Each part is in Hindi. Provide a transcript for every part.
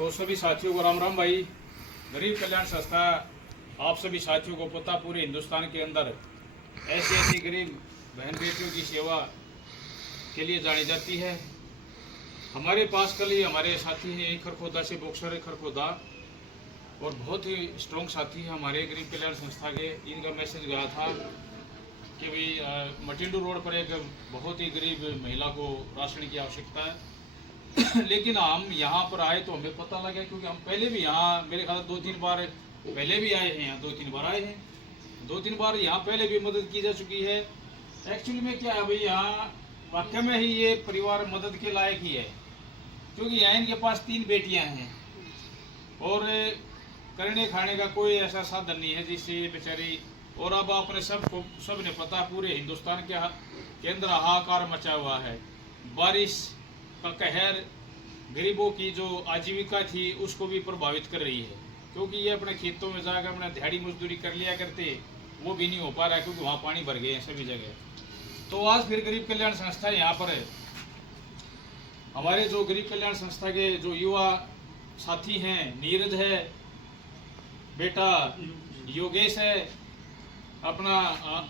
तो सभी साथियों को राम राम भाई। गरीब कल्याण संस्था आप सभी साथियों को पता पूरे हिंदुस्तान के अंदर ऐसी ऐसी गरीब बहन बेटियों की सेवा के लिए जानी जाती है। हमारे पास कल ही हमारे साथी हैं खरखोदा से बॉक्सर खरखोदा, और बहुत ही स्ट्रॉन्ग साथी है हमारे गरीब कल्याण संस्था के। इनका मैसेज गया था कि भाई मटिंडू रोड पर एक बहुत ही गरीब महिला को राशन की आवश्यकता है। लेकिन हम यहाँ पर आए तो हमें पता लगा, क्योंकि हम पहले भी यहाँ मेरे ख्याल 2-3 बार पहले भी आए हैं, यहाँ 2-3 बार आए हैं, 2-3 बार यहाँ पहले भी मदद की जा चुकी है। एक्चुअली में क्या है भाई, यहाँ वाकई में ही ये परिवार मदद के लायक ही है, क्योंकि यहाँ इनके पास 3 बेटियाँ हैं और करने खाने का कोई ऐसा साधन नहीं है जिससे ये बेचारी। और अब आपने सब ने पता पूरे हिंदुस्तान के अंदर हाहाकार मचा हुआ है। बारिश का कहर गरीबों की जो आजीविका थी उसको भी प्रभावित कर रही है, क्योंकि ये अपने खेतों में जाकर अपना दिहाड़ी मजदूरी कर लिया करते, वो भी नहीं हो पा रहा है क्योंकि वहाँ पानी भर गए हैं सभी जगह। तो आज फिर गरीब कल्याण संस्था यहाँ पर है। हमारे जो गरीब कल्याण संस्था के जो युवा साथी हैं, नीरज है, बेटा योगेश है, अपना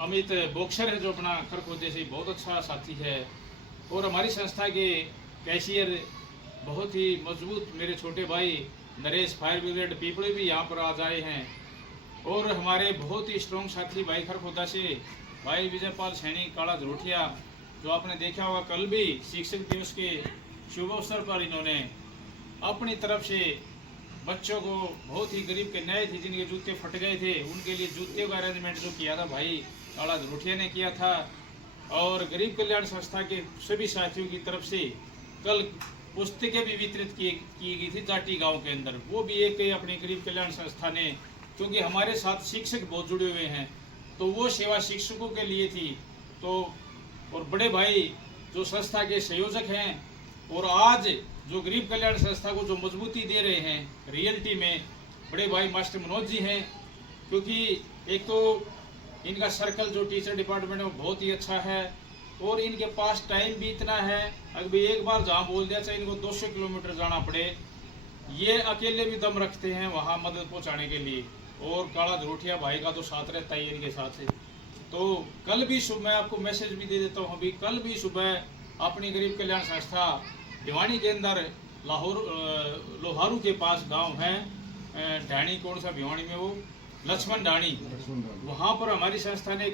अमित बॉक्सर है जो अपना खरखोदे से बहुत अच्छा साथी है, और हमारी संस्था के कैशियर बहुत ही मजबूत मेरे छोटे भाई नरेश फायर ब्रिगेड पीपड़े भी यहाँ पर आज आए हैं, और हमारे बहुत ही स्ट्रॉन्ग साथी भाई खरखोदा से भाई विजयपाल सैनी काला धरोठिया, जो आपने देखा होगा कल भी शिक्षक दिवस के शुभ अवसर पर इन्होंने अपनी तरफ से बच्चों को, बहुत ही गरीब के नए थे जिनके जूते फट गए थे, उनके लिए जूते का अरेंजमेंट जो किया था भाई काला धरोठिया ने किया था। और गरीब कल्याण संस्था के सभी साथियों की तरफ से कल पुस्तकें भी वितरित की गई थी जाटी गांव के अंदर। वो भी एक अपनी गरीब कल्याण संस्था ने, क्योंकि हमारे साथ शिक्षक बहुत जुड़े हुए हैं, तो वो सेवा शिक्षकों के लिए थी। तो और बड़े भाई जो संस्था के संयोजक हैं, और आज जो गरीब कल्याण संस्था को जो मजबूती दे रहे हैं रियलिटी में, बड़े भाई मास्टर मनोज जी हैं, क्योंकि एक तो इनका सर्कल जो टीचर डिपार्टमेंट में बहुत ही अच्छा है, और इनके पास टाइम भी इतना है, अगर एक बार जहाँ बोल दिया चाहे इनको 200 किलोमीटर जाना पड़े, ये अकेले भी दम रखते हैं वहाँ मदद पहुँचाने के लिए। और काला धरोठिया भाई का तो साथ रहता ही इनके साथ है। तो कल भी सुबह मैं आपको मैसेज भी दे देता हूँ, अभी कल भी सुबह अपनी गरीब कल्याण संस्था भिवानी के अंदर लोहारू के पास गांव है ढाणी, कौन सा भिवानी में वो लक्ष्मण ढाणी, वहाँ पर हमारी संस्था ने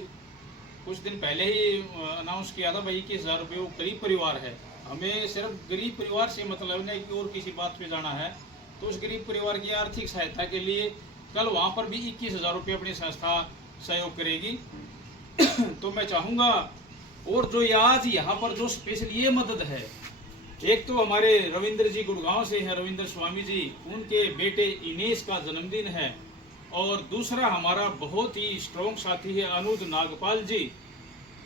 कुछ दिन पहले ही अनाउंस किया था भाई 21,000 रुपये। वो गरीब परिवार है, हमें सिर्फ गरीब परिवार से मतलब नहीं कि और किसी बात पे जाना है, तो उस गरीब परिवार की आर्थिक सहायता के लिए कल वहाँ पर भी 21,000 रुपये अपनी संस्था सहयोग करेगी। तो मैं चाहूँगा, और जो आज यहाँ पर जो स्पेशल ये मदद है, एक तो हमारे रविंद्र जी गुड़गांव से है, रविंद्र स्वामी जी, उनके बेटे इनेश का जन्मदिन है, और दूसरा हमारा बहुत ही स्ट्रॉन्ग साथी है अनुज नागपाल जी,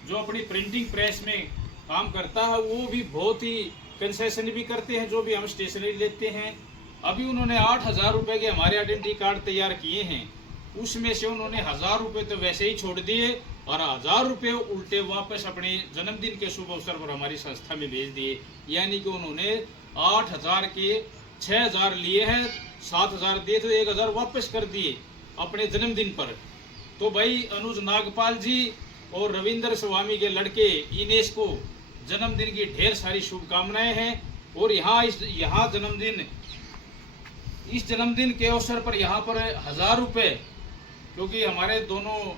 जो अपनी प्रिंटिंग प्रेस में काम करता है, वो भी बहुत ही कंसेशन भी करते हैं जो भी हम स्टेशनरी लेते हैं। अभी उन्होंने 8,000 रुपये के हमारे आइडेंटिटी कार्ड तैयार किए हैं, उसमें से उन्होंने 1,000 रुपये तो वैसे ही छोड़ दिए, और 1,000 रुपये उल्टे वापस अपने जन्मदिन के शुभ अवसर पर हमारी संस्था में भेज दिए। यानी कि उन्होंने 8,000 के 6,000 लिए हैं, 7,000 दिए तो 1,000 वापस कर दिए अपने जन्मदिन पर। तो भाई अनुज नागपाल जी और रविंद्र स्वामी के लड़के इनेश को जन्मदिन की ढेर सारी शुभकामनाएं हैं। और यहाँ इस जन्मदिन के अवसर पर यहाँ पर 1,000 रुपये, क्योंकि हमारे दोनों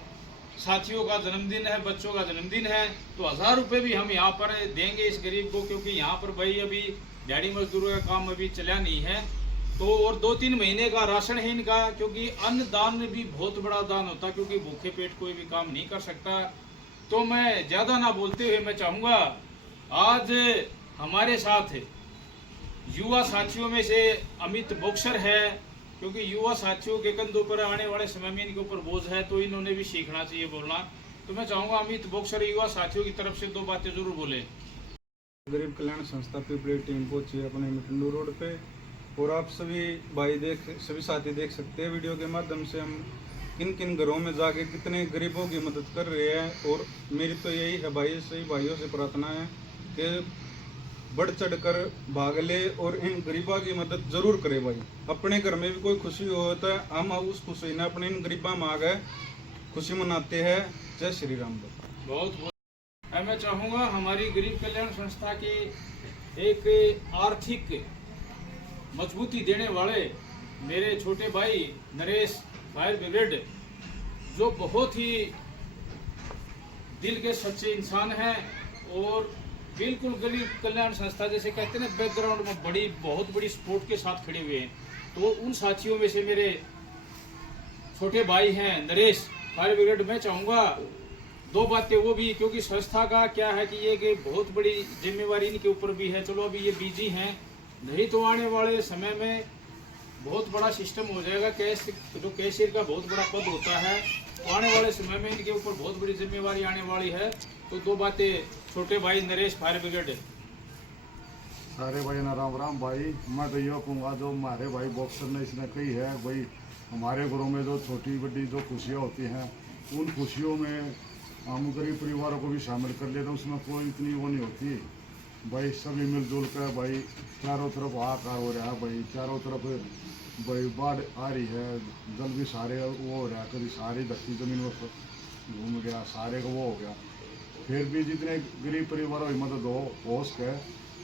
साथियों का जन्मदिन है, बच्चों का जन्मदिन है, तो 1,000 रुपये भी हम यहाँ पर देंगे इस गरीब को, क्योंकि यहाँ पर भाई अभी दिहाड़ी मजदूरों का काम अभी चला नहीं है। तो और 2-3 महीने का राशन है इनका, क्योंकि अन्न दान भी बहुत बड़ा दान होता है, क्योंकि भूखे पेट कोई भी काम नहीं कर सकता। तो मैं ज़्यादा ना बोलते हुए मैं चाहूँगा, आज हमारे साथ युवा साथियों में से अमित बॉक्सर है, क्योंकि युवा साथियों के कंधों पर आने वाले समय में इनके ऊपर बोझ है, तो इन्होंने भी सीखना चाहिए बोलना। तो मैं चाहूँगा अमित बॉक्सर युवा साथियों की तरफ से 2 बातें जरूर बोले। गरीब कल्याण संस्था पीपली टीम पहुंची है अपने मटिंडू रोड पे, और आप सभी साथी देख सकते हैं वीडियो के माध्यम से हम किन किन घरों में जाके कितने गरीबों की मदद कर रहे हैं। और मेरी तो यही है भाई, सही भाइयों से प्रार्थना है कि बढ़ चढ़ कर भाग ले और इन गरीबा की मदद जरूर करे भाई। अपने घर में भी कोई खुशी हो तो हम उस खुशी ने अपने इन गरीबा में आ गए खुशी मनाते हैं। जय श्री राम भाई। बहुत बहुत मैं चाहूँगा हमारी गरीब कल्याण संस्था के एक आर्थिक मजबूती देने वाले मेरे छोटे भाई नरेश फायर ब्रिगेड, जो बहुत ही दिल के सच्चे इंसान हैं और बिल्कुल गरीब कल्याण संस्था जैसे कहते हैं ना बैकग्राउंड में बहुत बड़ी सपोर्ट के साथ खड़े हुए हैं। तो उन साथियों में से मेरे छोटे भाई हैं नरेश फायर ब्रिगेड, मैं चाहूँगा दो बातें वो भी, क्योंकि संस्था का क्या है कि ये कि बहुत बड़ी जिम्मेवारी इनके ऊपर भी है। चलो अभी ये बिजी हैं, नहीं तो आने वाले समय में बहुत बड़ा सिस्टम हो जाएगा। जो कैशियर का बहुत बड़ा पद होता है, तो आने वाले समय में इनके ऊपर बहुत बड़ी जिम्मेवारी आने वाली है। तो दो बातें छोटे भाई नरेश फायर ब्रिगेड। सारे भाई ना राम राम भाई। मैं तो ये कहूँगा जो हमारे भाई बॉक्सर ने इसने कही है भाई, हमारे घरों में जो छोटी बड़ी जो खुशियाँ होती हैं उन खुशियों में हम गरीब परिवारों को भी शामिल कर लेते हैं। उसमें कोई इतनी वो नहीं होती भाई, सभी मिलजुल कर भाई चारों तरफ हाहाकार हो रहा है भाई, चारों तरफ भाई बाढ़ आ रही है, जल भी सारे वो हो रहा है, कभी सारी धरती जमीन में घूम गया, सारे का वो हो गया। फिर भी जितने गरीब परिवारों की मदद हो सके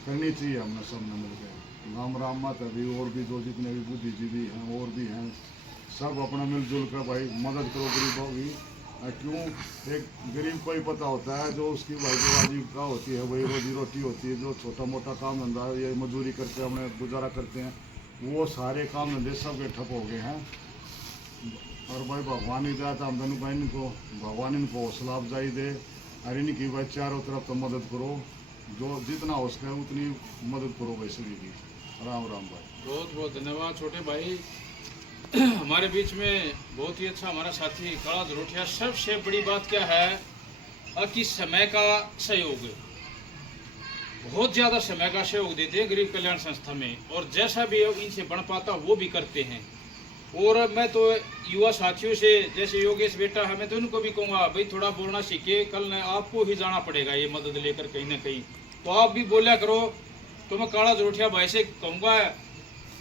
करनी चाहिए हमने सबने मिलकर। राम राम मत अभी और भी जो जितने भी बुद्धिजीवी हैं और भी हैं, सब अपना मिलजुल कर भाई मदद करो गरीबों की। क्यों एक गरीब को ही पता होता है जो उसकी भाई जो आजीविका होती है, वही रोजी रोटी होती है, जो छोटा मोटा काम धंधा ये मजदूरी करके अपने गुजारा करते हैं, वो सारे काम धंधे सब के ठप हो गए हैं। और भाई भगवान ही जाता हम दोनों भाई इनको भगवान इनको हौसला अफजाई दे और इनकी भाई चारों तरफ तो मदद करो, जो जितना हो सके उतनी मदद करो भाई सभी की। राम राम भाई। बहुत बहुत धन्यवाद छोटे भाई। हमारे बीच में बहुत ही अच्छा हमारा साथी काला धरोठिया। सबसे बड़ी बात क्या है कि समय का सहयोग, बहुत ज़्यादा समय का सहयोग देते हैं गरीब कल्याण संस्था में, और जैसा भी इनसे बन पाता वो भी करते हैं। और मैं तो युवा साथियों से जैसे योगेश बेटा है, मैं तो उनको भी कहूँगा भाई थोड़ा बोलना सीखे, कल न आपको ही जाना पड़ेगा ये मदद लेकर कहीं ना कहीं, तो आप भी बोला करो। तो मैं काला धरोठिया भाई से कहूँगा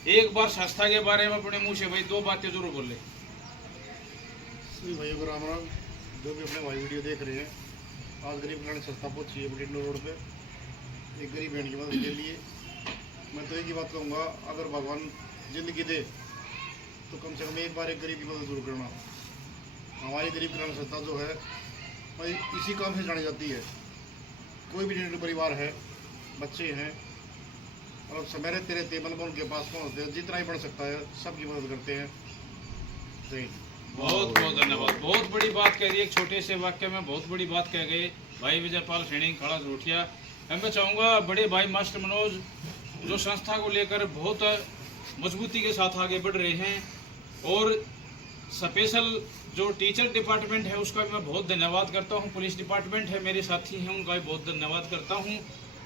एक बार संस्था के बारे में अपने मुंह से भाई दो बातें जरूर बोले। सभी भाइयों को राम राम। जो भी अपने भाई वीडियो देख रहे हैं, आज गरीब कल्याण संस्था पहुंची है बठिंडा रोड पे एक गरीब बहन की मदद के लिए। मैं तो एक ही बात कहूँगा, अगर भगवान जिंदगी दे तो कम से कम एक बार एक गरीब की मदद जरूर करना। हमारी गरीब कल्याण संस्था जो है भाई इसी काम से जानी जाती है। कोई भी निडर परिवार है, बच्चे हैं, और समय रहते रहते मन उनके पास पहुँचते हैं, जितना ही बढ़ सकता है सबकी मदद करते हैं। सही, बहुत बहुत धन्यवाद। बहुत बड़ी बात कह दी, एक छोटे से वाक्य में बहुत बड़ी बात कह गए भाई विजयपाल सैनी काला धरोठिया। मैं चाहूँगा बड़े भाई मास्टर मनोज जो संस्था को लेकर बहुत मजबूती के साथ आगे बढ़ रहे हैं, और स्पेशल जो टीचर डिपार्टमेंट है उसका भी मैं बहुत धन्यवाद करता हूँ। पुलिस डिपार्टमेंट है मेरे साथी हैं, उनका भी बहुत धन्यवाद करता हूँ।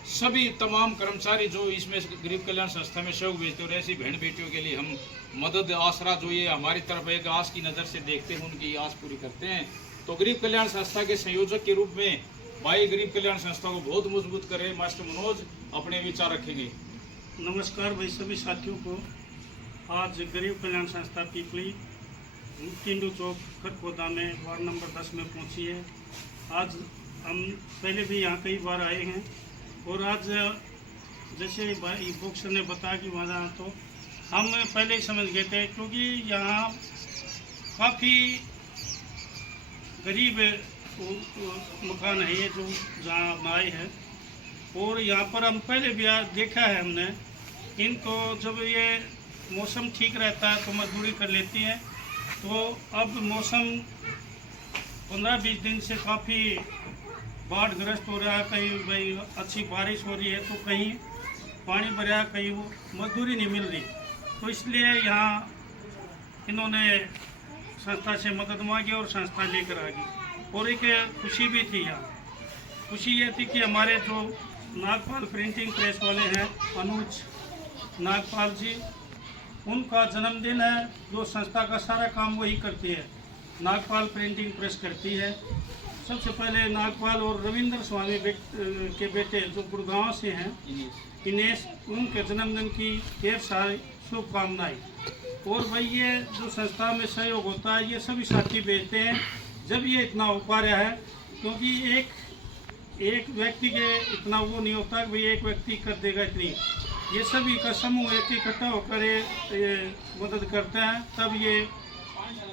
सभी तमाम कर्मचारी जो इसमें गरीब कल्याण संस्था में सहयोग भेजते हैं, और ऐसी बहन बेटियों के लिए हम मदद आसरा जो ये हमारी तरफ एक आस की नज़र से देखते हैं, उनकी आस पूरी करते हैं। तो गरीब कल्याण संस्था के संयोजक के रूप में भाई गरीब कल्याण संस्था को बहुत मजबूत करे मास्टर मनोज अपने विचार रखेंगे। नमस्कार भाई सभी साथियों को। आज गरीब कल्याण संस्था पीपली टिंडू चौक खरखोदा में वार्ड नंबर 10 में पहुंची है। आज हम पहले भी यहाँ कई बार आए हैं, और आज जैसे भाई बॉक्सर ने बताया कि वहाँ तो हम पहले ही समझ गए थे, क्योंकि यहाँ काफ़ी गरीब मकान है ये जो जहाँ हम आए हैं। और यहाँ पर हम पहले भी देखा है हमने, इनको जब ये मौसम ठीक रहता है तो मजदूरी कर लेती हैं। तो अब मौसम 15-20 दिन से काफ़ी बाढ़ग्रस्त हो रहा है, कहीं भाई अच्छी बारिश हो रही है तो कहीं पानी भरा है, कहीं वो मजदूरी नहीं मिल रही। तो इसलिए यहाँ इन्होंने संस्था से मदद मांगी और संस्था लेकर आ गई। और एक खुशी भी थी यहाँ, खुशी ये थी कि हमारे जो नागपाल प्रिंटिंग प्रेस वाले हैं अनुज नागपाल जी, उनका जन्मदिन है। जो संस्था का सारा काम वही करती है, नागपाल प्रिंटिंग प्रेस करती है। सबसे पहले नागपाल और रविंद्र स्वामी के बेटे जो गुड़गांव से हैं, दिनेश, उनके जन्मदिन की ढेर सारी शुभकामनाएं। और भाई ये जो संस्था में सहयोग होता है, ये सभी साथी भेजते हैं जब ये इतना हो पा रहा है, क्योंकि एक व्यक्ति के इतना वो नहीं होता कि भाई एक व्यक्ति कर देगा इतनी, ये सभी का समूह एक इकट्ठा होकर ये मदद करता है, तब ये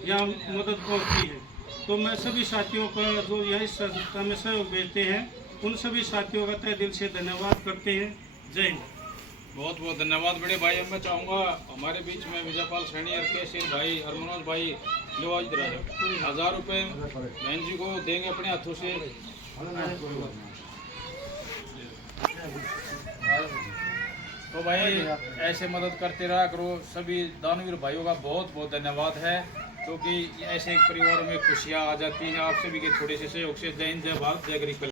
यहाँ मदद पहुँचती है। तो मैं सभी साथियों का जो यह संस्था में सहयोग भेजते हैं, उन सभी साथियों का तहे दिल से धन्यवाद करते हैं। जय हिंद। बहुत बहुत धन्यवाद बड़े भाई। अब मैं चाहूँगा हमारे बीच में विजयपाल सैनी, केशर भाई, हरमनोज भाई, लो आज 1000 रुपये बहन जी को देंगे अपने हाथों से। तो भाई ऐसे मदद करते रहा करो। सभी दानवीर भाइयों का बहुत बहुत धन्यवाद है, क्योंकि ऐसे परिवारों में खुशियाँ आ जाती हैं आप सभी के छोटे से सहयोग से। जय हिंद, जय भारत, जय गरीब।